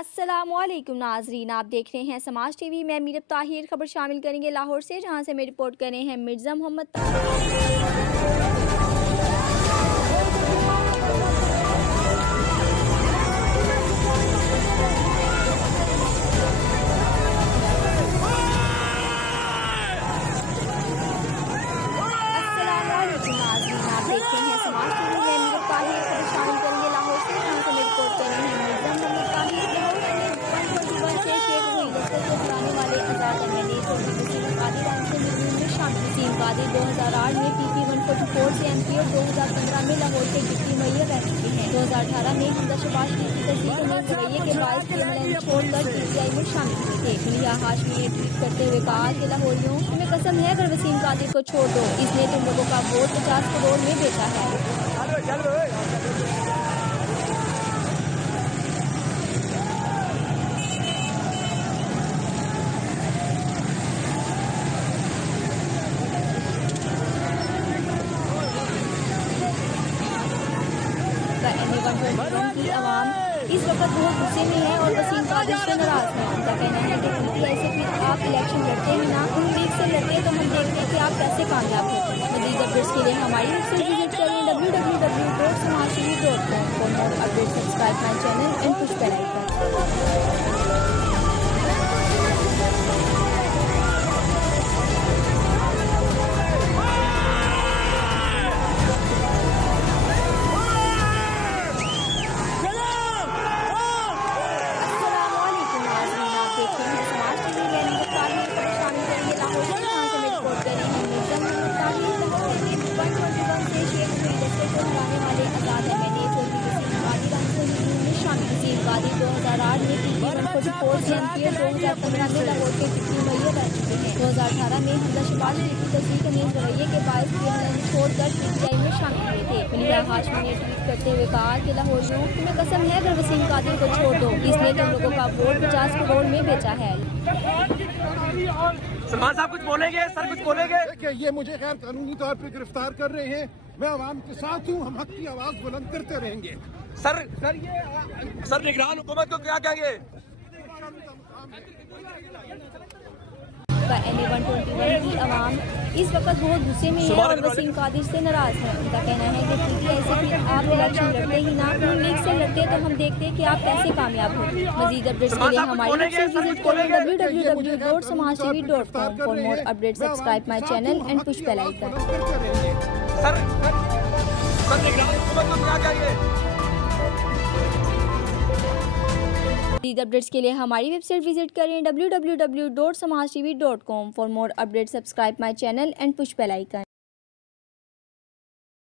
अस्सलामुअलैकुम नाजरीन, आप देख रहे हैं समाज टीवी। मैं मीरब ताहिर। खबर शामिल करेंगे लाहौर से, जहां से हमें रिपोर्ट कर रहे हैं मिर्ज़ा मोहम्मद। अस्सलामुअलैकुम नाज़रीन, आप देख रहे हैं समाज टीवी। मैं मीरब ताहिर। खबर शामिल करेंगे लाहौर से, जहां से हमें रिपोर्ट कर रहे हैं मिर्ज़ा मोहम्मद ताहिर। लाहौर में 121 से शेख हुई लश्कर को बुलाने वाले आज़ाद एमएलए चौधरी वसीम कादिर से मुहिम में शामिल। वसीम कादिर 2008 में PP 144 से MP और 2015 में लाहौर के डिप्टी मेयर रह चुके हैं। 2018 में हमजा शहबाज की तस्दीक में रवैये के बायस PMLN छोड़कर PTI में शामिल हुए थे। मिलिया हाशमी ने ट्वीट करते हुए कहा कि लाहौरियों, तुम्हें कसम है अगर वसीम कादिर को छोड़ दो, इसने तुम लोगों का वोट 50 करोड़ में बेचा है। की आवाम इस वक्त बहुत गुस्से में है और वसीम कादिर से नाराज है। उनका कहना है कि PTI से फिर आप इलेक्शन लड़ते हैं ना, उन लीग से लड़ते तो हम देखते हैं कि आप कैसे कामयाब होते हैं। मज़ीद अपडेट्स के लिए हमारी वेबसाइट विजिट करें www.samajtv.com। For more updates subscribe my channel and push bell icon. Qadir 2008 में PP 144 से MP और 2015 में लाहौर के डिप्टी मेयर रह चुके हैं। 2018 में हमजा शहबाज की तस्दीक में रवैये के बायस PMLN छोड़कर PTI में शामिल हुए थे। मिलिया हाशमी ने ट्वीट करते हुए कहा कि लाहौरियों, तुम्हें कसम है अगर वसीम कादिर को छोड़ दो, इसने तुम लोगों का वोट 50 करोड़ में बेचा है। सलमान साहब कुछ बोलेंगे? सर कुछ बोलेंगे? देखिए, ये मुझे गैर कानूनी तौर पे गिरफ्तार कर रहे हैं। मैं आवाम के साथ हूँ, हम हक की आवाज बुलंद करते रहेंगे। सर निगरान हुकूमत को क्या कहेंगे? NA 121 की आवाम इस वक्त बहुत गुस्से में है और वसीम कादिर से नाराज है। उनका कहना है कि PTI से फिर आप इलेक्शन लड़ते ही ना, उन लीग से लड़ते तो हम देखते हैं कि आप कैसे कामयाब होते। मजीद अपडेट्स के लिए हमारी वेबसाइट विजिट करें www.samajtv.com। For more updates subscribe my channel and push bell icon. सर निगरान हुकूमत को क्या कहेंगे? मज़ीद अपडेट्स के लिए हमारी वेबसाइट विजिट करें www.samajtv.com। For more updates subscribe my channel and push bell icon.